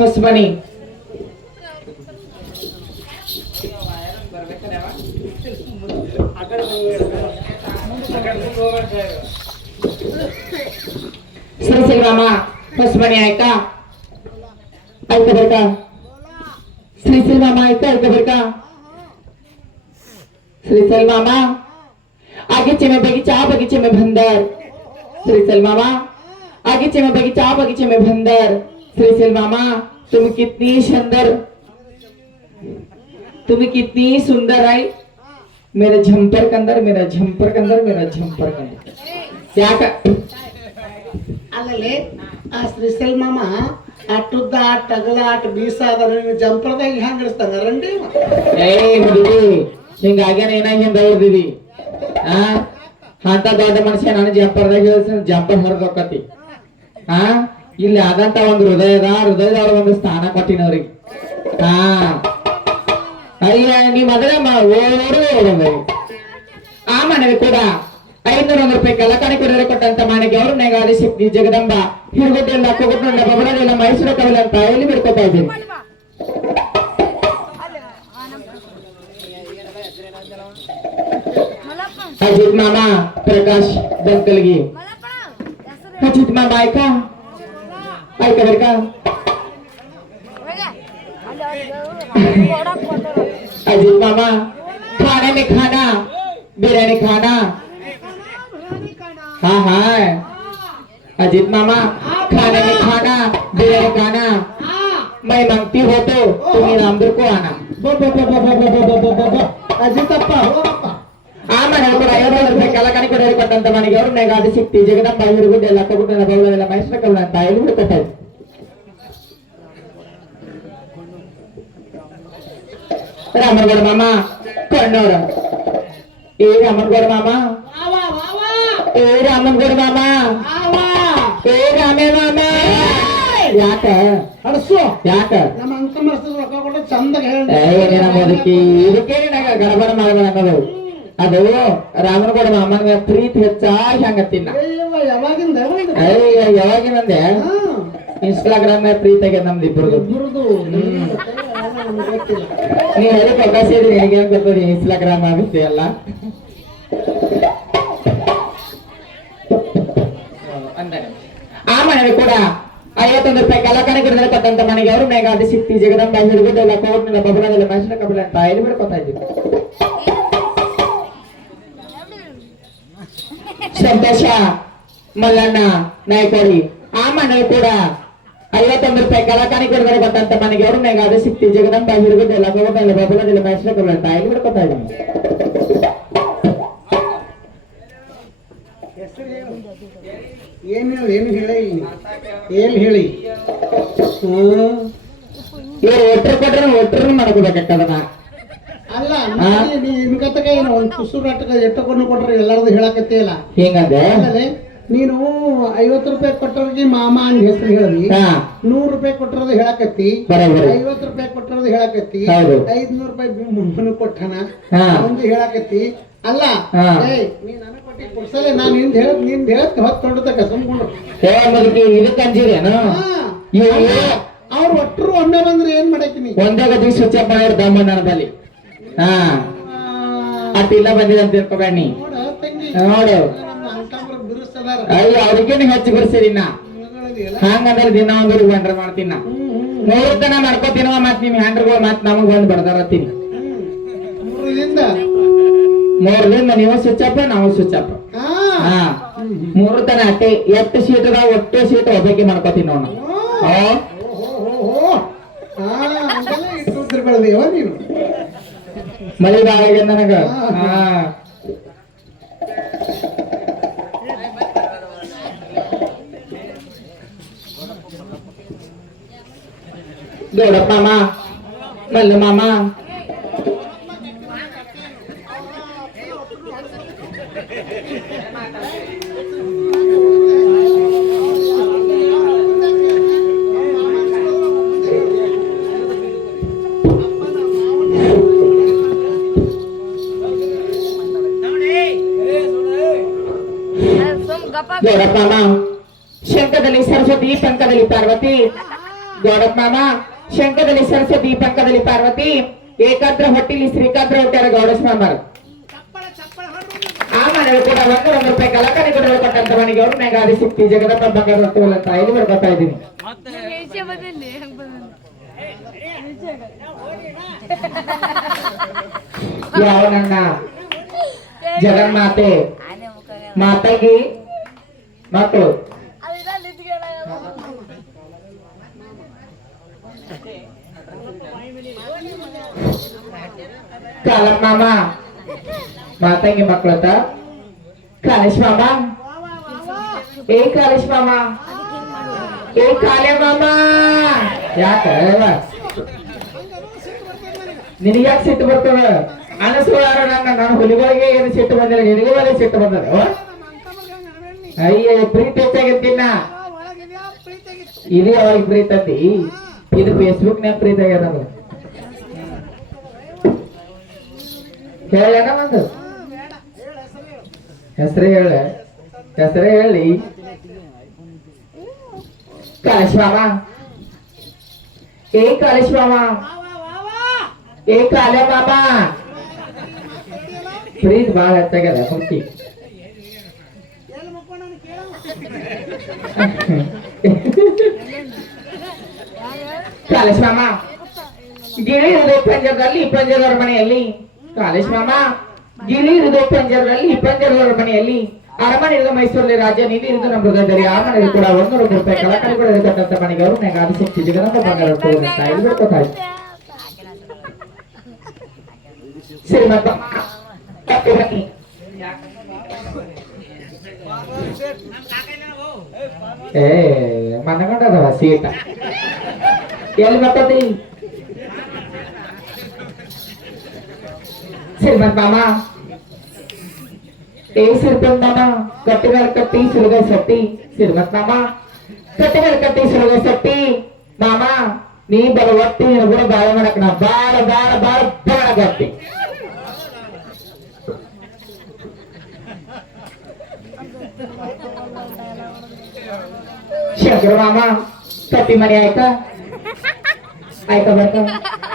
ಹೊಸಮನಿ श्रीसेल मामा ಹೊಸಮನಿ ಆಯ್ತಾ ऐका बर का श्रीसेल मामा ऐका बर का श्रीसेल मामा आगीचे में बगीचा बगीचे में बंदर श्रीसेल मामा आगीचे में बगीचा बगीचे में बंदर श्रीसेल मामा तुम कितनी सुंदर आई मेरे झंपर के अंदर मेरा झंपर के अंदर मेरा झंपर के अंदर क्या ಅಲ್ಲಲ್ಲಿ ಆ ಶ್ರೀಸೆಲ್ ಮಾಮ ಅಟ್ಟುದ್ದ ಆಟ ಅಗಲ ಆಟ ಬೀಸ ಅದ ಜಂಪರ್ದಾಗ ಹೆಂಗ್ ಇಡಿಸ್ತಾನ ರಂಡಿ ಹುಡುಗಿ ಹಿಂಗಾಗ್ಯಾನ ಏನಾಗ್ಯಂದ ಅವ್ರದಿದಿ ಅಂತ ದೊಡ್ಡ ಮನುಷ್ಯ ನಾನು ಜಂಪರ್ದಾಗ ಜಂಪರ್ ಹೊರಗೆ ಹೋಗತಿ ಇಲ್ಲಿ ಆದಂತ ಒಂದು ಹೃದಯದವ್ರ ಒಂದು ಸ್ಥಾನ ಕೊಟ್ಟಿನ ಅವ್ರಿಗೆ ಅಯ್ಯ ನೀ ಮೊದಲೇ ಓಡೋದು ಆ ಮನೆಗೆ ಕೂಡ 500 ರೂಪಾಯಿ ಕಲಕಾಣಿ ಕೊಡರೆ ಕೊಟ್ಟಂತ ಮನೆಗೆ ಅವ್ರ ನೆಗಾದಿ ಶಕ್ತಿ ಜಗದಂಬ ಹಿರುಗುಡ್ಡೆಲ್ಲ ಕೊಗುಡ್ಡೆಲ್ಲ ಬಬಳದೆಲ್ಲ ಮೈಸೂರು ಕವಲೆ ಅಂತ ಎಲ್ಲಿ ಬಿಡ್ಕೊತಾ ಇದ್ದೀನಿ अजित मामा प्रकाश दंकलगी अजित मामा ऐका बर का अजित मामा खाने में खाना बिरयानी खाना हाँ हाँ अजित मामा खाने में खाना बिरयानी खाना मैं मांगती हो तो तुम्हें रामदुर को आना ಅಜಿತ್ ಅಪ್ಪ ಆ ಮನೆ ಕೂಡ 500 ರೂಪಾಯಿ ಕಲಕಾಣಿ ಕೊಡರೆ ಕೊಟ್ಟಂತ ಮನೆಗೆ ಅವ್ರ ನೆಗಾದಿ ಶಕ್ತಿ ಜಗದಂಬ ಹಿರುಗುಡ್ಡೆಲ್ಲ ಕೊಗುಡ್ಡೆಲ್ಲ ಬಬಳದೆಲ್ಲ ಮೈಸೂರು ಕವಲೆ ಅಂತ ಎಲ್ಲಿ ಬಿಡ್ಕೊತಾ ಇದ್ದೀನಿ रामनगढ़ मामा कन्नौर ए रामनगढ़ मामा ए रामनगढ़ मामा ए रामे मामा ಯಾಕ ಅಡ್ಸು ಯಾಕ ನಮ್ಮ ಅಂಕ ಮಸ್ತ ರೊಕ್ಕ ಕೊಟ್ಟು ಚಂದ ಹೇಳಿ ಏನೇನ ಅದಕ್ಕೆ ಇದಕ್ಕೆ ಗಡಬಡ ಮಾಡಬೇಡ ಅನ್ನೋದು ಅದು ರಾಮನಗೌಡ ಮಾಮನ ಪ್ರೀತಿ ಹೆಚ್ಚಾಗಿ ಹಂಗತ್ತಿನ ಯಾವಾಗಿಂದ ಯಾವಾಗಿನಂದೆ ಇನ್ಸ್ಟಾಗ್ರಾಮ್ ಪ್ರೀತಿಗೆ ನಮ್ದು ಇಬ್ಬರದು ನೀವು ಅದಕ್ಕೆ ಅವಕಾಶ ಇದೆ ನಿನಗೆ ಗೊತ್ತದೆ ಇನ್ಸ್ಟಾಗ್ರಾಮ್ ಆಗುತ್ತೆ ಅಲ್ಲ ಆ ಮನೆಗೆ ಕೂಡ 51 ರೂಪಾಯಿ ಕಲಕಾಣಿ ಕೊಡದರೆ ಕೊಟ್ಟಂತ ಮನೆಗೆ ಅವ್ರ ಮೇಘಾದಿ ಶಕ್ತಿ ಜಗದಂಬ ಹಿರುಗುಡ್ಡೆಲ್ಲ ಕೋಟ್ನೆಲ್ಲ ಬಬಳದೆಲ್ಲ ಮನುಷ್ಯನ ಕಬಲ ಅಂತ ಎಲ್ಲಿ ಬಿಡ್ಕೊತಾ ಇದ್ದೀವಿ ಸಂತೋಷ ಮಲ್ಲಣ್ಣ ನಾಯ್ಕೋಡಿ ಆ ಮನೆಗೆ ಕೂಡ 51 ರೂಪಾಯಿ ಕಲಕಾಣಿ ಕೊಡದರೆ ಕೊಟ್ಟಂತ ಮನೆಗೆ ಅವ್ರ ಮೇಘಾದಿ ಶಕ್ತಿ ಜಗದಂಬ ಹಿರುಗುಡ್ಡೆಲ್ಲ ಕೋಟ್ನೆಲ್ಲ ಬಬಳದೆಲ್ಲ ಮನುಷ್ಯನ ಕಬಲ ಅಂತ ಎಲ್ಲಿ ಬಿಡ್ಕೊತಾ ಇದ್ದೀವಿ ಏನು ಹೇಳಿ ಇವ್ರು ಒಟ್ಟರು ಮಾಡ್ಕೋಬೇಕದನ್ನ ಅಲ್ಲ ನಿನ್ಗತ್ತಕ ಏನು ಒಂದು ಕುಸೂರು ಅಟ್ಟಕ ಎಟ್ಟಕೊಂಡು ಕೊಟ್ರೆ ಎಲ್ಲಾರ್ದು ಹೇಳಕತ್ತೇ ಇಲ್ಲ ಹಿಂಗಂದೆ ನೀನು 50 ರೂಪಾಯಿ ಕೊಟ್ಟವ್ರಿಗೆ ಮಾಮ ಅಂತ ಹೆಸರು ಹೇಳದಿ 100 ರೂಪಾಯಿ ಕೊಟ್ಟರದ ಹೇಳಕತ್ತಿ 50 ರೂಪಾಯಿ ಕೊಟ್ಟರದ ಹೇಳಕತ್ತಿ 500 ರೂಪಾಯಿ ಮುಮ್ಮನ ಕೊಟ್ಟನ ಒಂದು ಹೇಳಕತ್ತಿ ಅಲ್ಲ ನೀ ನನಗೆ ಕೊಟ್ಟಿ ಕೊಡ್ಸಲೆ ನಾನು ನಿಂದ ಹೇಳಕ್ ಹೊತ್ತೊಂಡತಕ್ಕ ಸುಮ್ಕೊಂಡು ಇದಕ್ಕೆ ಅಂಜಿರೇನು ಅವ್ರು ಒಟ್ಟರು ಒಮ್ಮೆ ಬಂದ್ರೆ ಏನ್ ಮಾಡಾಕಿನಿ ಒಂದೇ ಗತಿ ಸ್ವಚ್ಛ ಮಾಡೋರು ದಮ್ಮಣ್ಣನ ಬಲಿ ಅಟ್ಟಿಲ್ಲ ಬಂದಿದೆ ಅಂತ ತಿಳ್ಕೊಬೇಡ ನೀ ನೋಡು ಅಯ್ಯೋ ಅವ್ರಿಗೇನು ಹೆಚ್ಚು ಬಿಡಿಸಿರಿ ನಾ ಹಂಗಂದ್ರೆ ದಿನ ಒಂದ್ ಬಂಡ್ರ ಮಾಡ್ತೀನಿ ನಾ 100 ತನ ಮಾಡ್ಕೋತೀನವ ಮತ್ ನಿಮ್ ಹ್ಯಾಂಡ್ರ್ಗಳು ಮತ್ ನಮಗ್ ಬಂದ್ ಬಡ್ದಾರತ್ತೀನಿ 3 ದಿನ ನೀವು ಸ್ವಿಚ್ ನಾವು ಸ್ವಿಚ್ ಅಪ್ 3 ತನ ಅಟ್ಟೆ 8 ಸೀಟ್ ಅದಾವ ಒಟ್ಟು ಸೀಟ್ ಒಬ್ಬಕ್ಕೆ ಮಾಡ್ಕೋತೀನಿ ನೋಡ ಮಳಿ ಬಾಳ ನನಗ ದೊಡ್ಡಪ್ಪ ಮಾಮ ಮಲ್ಲ ಮಾಮ ದೊಡ್ಡಪ್ಪ ಮಾಮ ಶಂಕದಲ್ಲಿ ಸರಸ್ವತಿ ಪಂಕದಲ್ಲಿ ಪಾರ್ವತಿ ಗೌಡಪ್ಪ ಮಾಮ ಶಂಕದಲ್ಲಿ ಸರಸ್ವತಿ ಪಂಕದಲ್ಲಿ ಪಾರ್ವತಿ ಏಕಾದ್ರ ಹೊಟ್ಟಿಲಿ ಶ್ರೀಕಾದ್ರ ಹೊಟ್ಟಾರ ಗೌಡಸ್ ಮಾಮರ್ ಆ ಮನೆಯವರು ಕೂಡ ಒಂದು ರೂಪಾಯಿ ಕಲಾಕಾರಿ ಕೂಡ ಕೊಟ್ಟಂತ ಮನೆಗೆ ಅವ್ರು ನಂಗೆ ಆದಿ ಸಿಕ್ತಿ ಜಗದಪ್ಪ ಬಂಗಾರ ಅಂತ ಇಲ್ಲಿ ಬರ್ಕೊತಾ ಇದ್ದೀನಿ ಯಾವ ನನ್ನ ಜಗನ್ಮಾತೆ ಮಾತಾಗಿ ಮಕ್ಕಳು ಕಾಲಪ್ಪ ಮಾಮ ಮಾತಾಗಿ ಮಕ್ಕಳತ್ತ ಕಾಲೇಶ್ ಮಾಮ ಏ ಕಾಲೇಶ್ ಮಾಮ ಏ ಕಾಲೇ ಮಾಮ ಯಾಕ ನಿನಗೆ ಯಾಕೆ ಸಿಟ್ಟು ಬರ್ತದ ಅನಸ್ಕೊಳ್ಳಾರ ನಾನು ಹುಲಿಗಳಿಗೆ ಏನು ಸಿಟ್ಟು ಬಂದಿಲ್ಲ ನಿನಗೆ ಮೇಲೆ ಸಿಟ್ಟು ಬಂದದ ಅಯ್ಯ ಪ್ರೀತಿ ಹೆಚ್ಚಾಗಿರ್ತೀನ ಇದು ಅವಾಗ ಪ್ರೀತಿ ಅಂತಿ ಇದು ಫೇಸ್ಬುಕ್ ನ್ಯಾಗ ಪ್ರೀತಿ ಆಗ್ಯದ ನಮ್ಗೆ ಹೇಳ ಒಂದು ಹೆಸರೇ ಹೇಳಿ ಕಾಲೇಶ್ ಮಾಮ ಏ ಕಾಲೇಶ್ ಮಾಮ ಏ ಕಾಲೇ ಮಾಮ ಪ್ರೀತಿ ಬಾಳ ಹೆಚ್ಚಾಗ್ಯದ ಹುಟ್ಟಿ ಕಾಲೇಶ್ ಮಾಮ ಗಿಳಿ ಹೃದಯ ಪಂಜರದಲ್ಲಿ ಪಂಜರದವರ ಮನೆಯಲ್ಲಿ ಕಾಲೇಶ್ ಮಾಮ ಗಿಳಿ ಹೃದಯ ಪಂಜರದಲ್ಲಿ ಪಂಜರದವರ ಮನೆಯಲ್ಲಿ ಅರಮನೆ ಇರುವ ಮೈಸೂರಲ್ಲಿ ರಾಜ್ಯ ನೀತಿ ಇರುವುದು ನಮ್ಮ ಹೃದಯದಲ್ಲಿ ಆ ಮನೆಯಲ್ಲಿ ಕೂಡ 100 ರೂಪಾಯಿ ಕಲಾಕಾರಿ ಕೂಡ ಇರತಕ್ಕಂಥ ಮನೆಗೆ ಅವರು ನಂಗೆ ಆದಿಶಕ್ತಿ ಜಗದಂಬ ಬಂಗಾರ ಇಲ್ಲಿ ಬಿಡ್ಕೋತಾ ಇದ್ದೆ ಶ್ರೀಮಂತ ಏ ಮನಗಂಡದವ ಸೀಟ ಎಲ್ಲಿ ಬರ್ತತಿ ಶ್ರೀಮಂತ ಮಾಮ ಏ ಶ್ರೀಮಂತ ಮಾಮ ಕಟ್ಟಿಗಾರ ಕಟ್ಟಿ ಸುಲಗ ಸಟ್ಟಿ ಶ್ರೀಮಂತ ಮಾಮ ಕಟ್ಟಿಗಾರ ಕಟ್ಟಿ ಸುಲಗ ಸಟ್ಟಿ ಮಾಮ ನೀ ಬರ ಒಟ್ಟಿ ಕೂಡ ಬಾಳ ಮಾಡಕ್ ನಾ ಬಾಳ ಬಾಳ ಬಾಳ ಬಾಳ ಗಟ್ಟಿ ಶಂಕರ ಮಾಮ ಕಟ್ಟಿ ಮನೆ ಆಯ್ತಾ ಬರ್ತ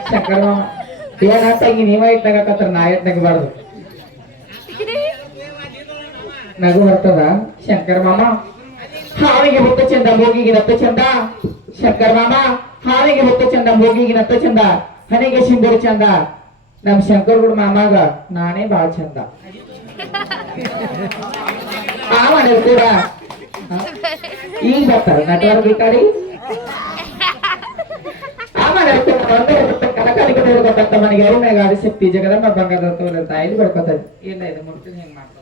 ಶಂಕರ ಮಾಮ ಏನ ತಂಗಿ ನೀವ ಇಟ್ನಾಗತ್ತ ನಾ ಇಟ್ನಾಗಬಾರ್ದು ನಗು ಬರ್ತದ ಶಂಕರ ಮಾಮ ಹಾವಿಗೆ ಹೊತ್ತ ಚಂದ ಮೂಗಿಗೆ ನತ್ತ ಚಂದ ಶಂಕರ ಮಾಮ ಹಾವಿಗೆ ಹೊತ್ತ ಚಂದ ಮೂಗಿಗೆ ನತ್ತ ಚಂದ ಹನಿಗೆ ಸಿಂಧೂರು ಚಂದ ನಮ್ ಶಂಕರಗುಡ್ ಮಾಮಾಗ ನಾನೇ ಬಾಳ ಚಂದ ಆ ಮನೆ ಕೂಡ ಈಗ ಬರ್ತಾರ ನಟವರ ಬೇಕಾರಿ ಆ ಮನೆ ಕನಕಾಲಿಕ ಕೊಟ್ಟಂತ ಮನೆಗೆ ಅವ್ರ ಮ್ಯಾಗ ಆದಿಶಕ್ತಿ ಜಗದಂಬ ಬಂಗಾರ ತಾಯಿ ಬರ್ಕೊತ ಏನ ಇದು ಮುಟ್ಟಿ ಹೆಂಗ್ ಮಾಡ್ತಾರೆ